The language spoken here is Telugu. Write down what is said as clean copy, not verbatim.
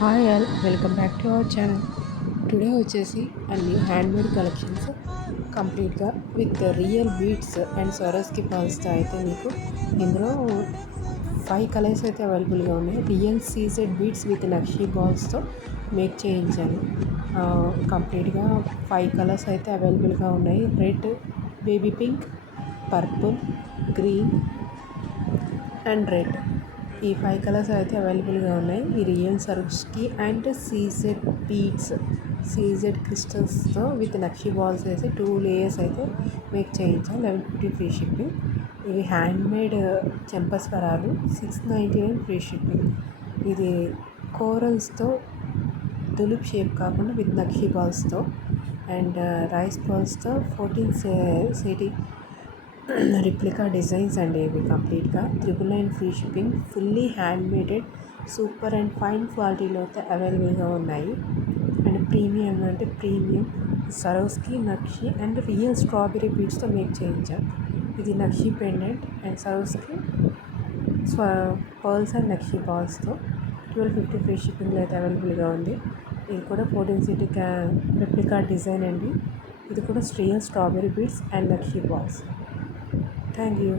Hi all welcome back to our channel. Today వచ్చేసి అన్ని హ్యాండ్మేడ్ కలెక్షన్స్ కంప్లీట్గా with real beads and Swarovski పర్ల్స్తో అయితే మీకు ఇందులో 5 కలర్స్ అయితే అవైలబుల్గా ఉన్నాయి. Real CZ beads with nakshi బాల్స్తో మేక్ చేయించాను. కంప్లీట్గా 5 కలర్స్ అయితే అవైలబుల్గా ఉన్నాయి. Red, baby pink, purple, green and red. ఈ 5 కలర్స్ అయితే అవైలబుల్గా ఉన్నాయి. ఈ real Swarovski and CZ beads, CZ క్రిస్టల్స్తో విత్ నక్షీ బాల్స్ వేసి 2 లేయర్స్ అయితే మేక్ చేయించాను. 1150 ఫ్రీ షిప్పింగ్. ఇవి హ్యాండ్మేడ్ చెంపస్వరాలు, 699 ఫ్రీ షిప్పింగ్. ఇది కోరల్స్తో తులిప్ షేప్ కాకుండా విత్ నక్షీ బాల్స్తో అండ్ రైస్ బాల్స్తో 14 సిటీ రిప్లికా డిజైన్స్ అండి. ఇవి కంప్లీట్గా 999 free shipping. Fully handmaded super and fine క్వాలిటీలో అయితే అవైలబుల్గా ఉన్నాయి. అండ్ ప్రీమియం అంటే premium Swarovski nakshi and real strawberry బీడ్స్తో మేక్ చేయించాను. ఇది nakshi pendant and Swarovski pearls and nakshi బాల్స్తో 1250 ఫ్రీ షిప్పింగ్లో అయితే అవైలబుల్గా ఉంది. ఇది కూడా 14 సిటీ రెప్లికా డిజైన్ అండి. ఇది కూడా real strawberry beads and nakshi balls. Thank you.